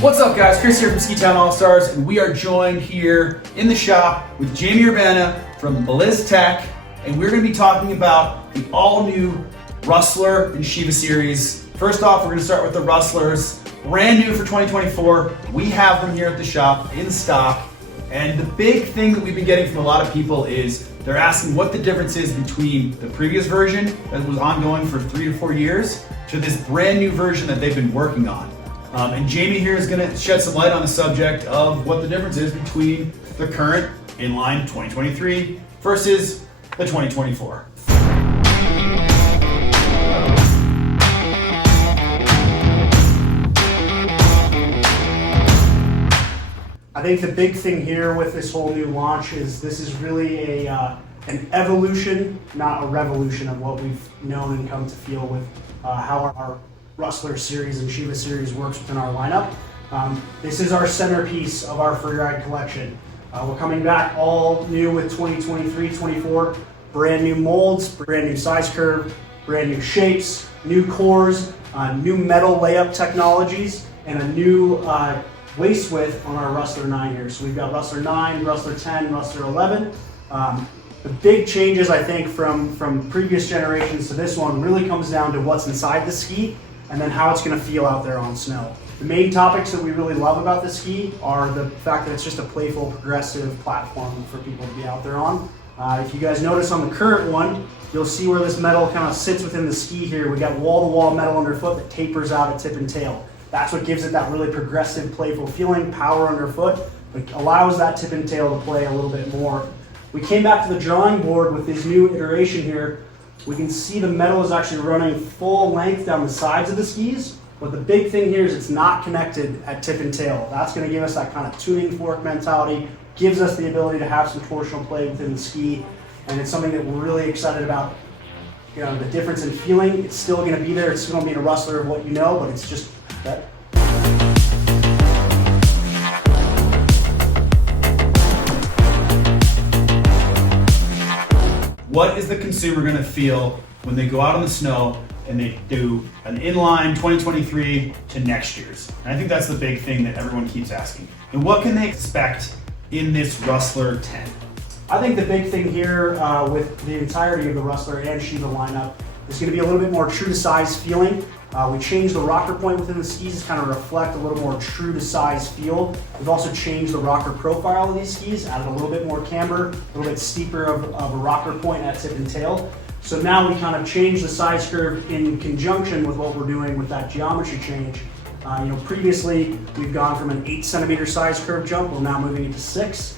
What's up guys, Chris here from Ski Town All-Stars, and we are joined here in the shop with Jamie Urbana from Blizz Tech, and we're going to be talking about the all-new Rustler and Shiva series. First off, we're going to start with the Rustlers, brand new for 2024. We have them here at the shop in stock, and the big thing that we've been getting from a lot of people is they're asking what the difference is between the previous version that was ongoing for 3 to 4 years to this brand new version that they've been working on. And Jamie here is going to shed some light on the subject of what the difference is between the current inline 2023 versus the 2024. I think the big thing here with this whole new launch is this is really an evolution, not a revolution, of what we've known and come to feel with how our Rustler series and Shiva series works within our lineup. This is our centerpiece of our freeride collection. We're coming back all new with 2023-24, brand new molds, brand new size curve, brand new shapes, new cores, new metal layup technologies, and a new waist width on our Rustler 9 here. So we've got Rustler 9, Rustler 10, Rustler 11. The big changes, I think, from previous generations to this one really comes down to what's inside the ski and then how it's going to feel out there on snow. The main topics that we really love about the ski are the fact that it's just a playful, progressive platform for people to be out there on. If you guys notice on the current one, you'll see where this metal kind of sits within the ski here. We got wall-to-wall metal underfoot that tapers out at tip and tail. That's what gives it that really progressive, playful feeling, power underfoot, but allows that tip and tail to play a little bit more. We came back to the drawing board with this new iteration here. We can see the metal is actually running full length down the sides of the skis, but the big thing here is it's not connected at tip and tail. That's going to give us that kind of tuning fork mentality, gives us the ability to have some torsional play within the ski, and it's something that we're really excited about. You know, the difference in feeling, it's still going to be there. It's still going to be a Rustler of what you know, but it's just better. What is the consumer going to feel when they go out on the snow and they do an inline 2023 to next year's? And I think that's the big thing that everyone keeps asking. And what can they expect in this Rustler 10? I think the big thing here with the entirety of the Rustler and Shiva lineup is going to be a little bit more true to size feeling. We changed the rocker point within the skis to kind of reflect a little more true to size feel. We've also changed the rocker profile of these skis, added a little bit more camber, a little bit steeper of a rocker point at tip and tail. So now we kind of changed the size curve in conjunction with what we're doing with that geometry change. Previously we've gone from an 8 centimeter size curve jump, we're now moving it to 6.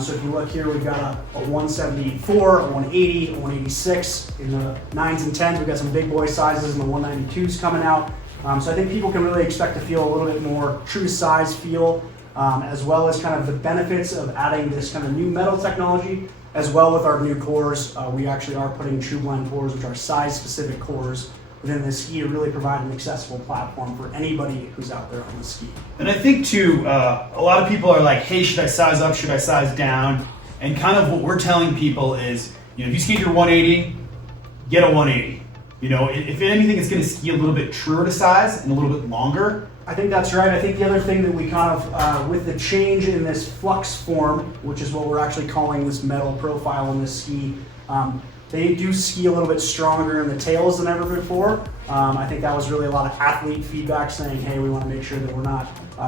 So if you look here, we've got a 174, a 180, a 186. In the 9s and 10s, we've got some big boy sizes, and the 192s coming out. So I think people can really expect to feel a little bit more true size feel, as well as kind of the benefits of adding this kind of new metal technology, as well with our new cores. We actually are putting true blend cores, which are size specific cores, within the ski to really provide an accessible platform for anybody who's out there on the ski. And I think too, a lot of people are like, hey, should I size up, should I size down? And kind of what we're telling people is, if you ski your 180, get a 180. If anything, it's gonna ski a little bit truer to size and a little bit longer. I think that's right. I think the other thing that we kind of, with the change in this flux form, which is what we're actually calling this metal profile on this ski, they do ski a little bit stronger in the tails than ever before. I think that was really a lot of athlete feedback saying, hey, we want to make sure that we're not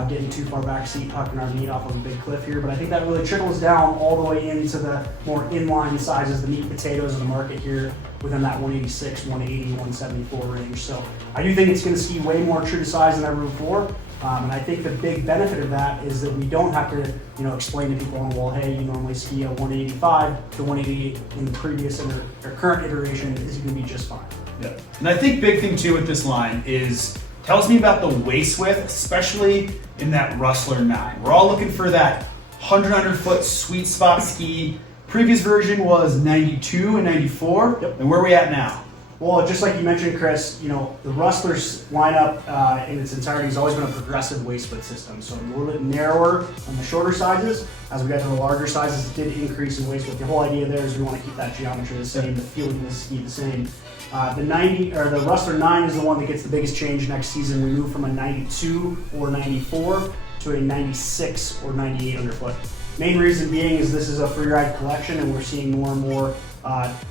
getting too far back seat, hucking our meat off of a big cliff here. But I think that really trickles down all the way into the more inline sizes, the meat and potatoes of the market here within that 186, 180, 174 range. So I do think it's going to ski way more true to size than ever before. And I think the big benefit of that is that we don't have to, explain to people on, well, hey, you normally ski a 185 to 188 in the previous or current iteration is going to be just fine. Yeah. And I think big thing too with this line is, tells me about the waist width, especially in that Rustler 9. We're all looking for that 100 foot sweet spot ski. Previous version was 92 and 94. Yep. And where are we at now? Well, just like you mentioned, Chris, you know, the Rustlers lineup in its entirety has always been a progressive waist width system. So a little bit narrower on the shorter sizes. As we got to the larger sizes, it did increase in waist width. The whole idea there is we want to keep that geometry the same, the feeling of the ski the same. The Rustler 9 is the one that gets the biggest change next season. We move from a 92 or 94 to a 96 or 98 underfoot. Main reason being is this is a free ride collection, and we're seeing more and more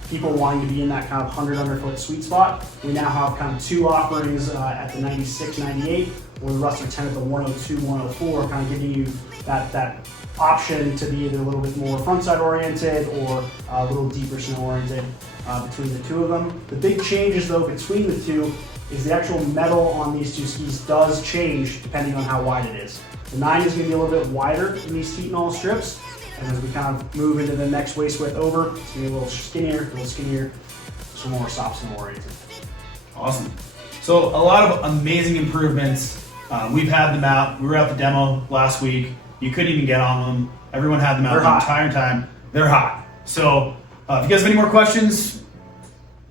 people wanting to be in that kind of 100 underfoot sweet spot. We now have kind of two offerings at the 96, 98, or the Rustler 10 at the 102, 104, kind of giving you that option to be either a little bit more frontside oriented or a little deeper snow oriented between the two of them. The big changes though between the two is the actual metal on these two skis does change depending on how wide it is. The 9 is going to be a little bit wider in these ketonol strips, and as we kind of move into the next waist width over, it's going to be a little skinnier, so more soft snow oriented. Awesome. So a lot of amazing improvements. We've had them out. We were at the demo last week. You couldn't even get on them. Everyone had them out the entire time. They're hot. So if you guys have any more questions,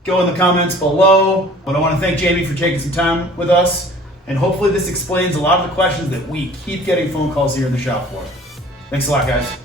go in the comments below. But I want to thank Jamie for taking some time with us. And hopefully this explains a lot of the questions that we keep getting phone calls here in the shop for. Thanks a lot, guys.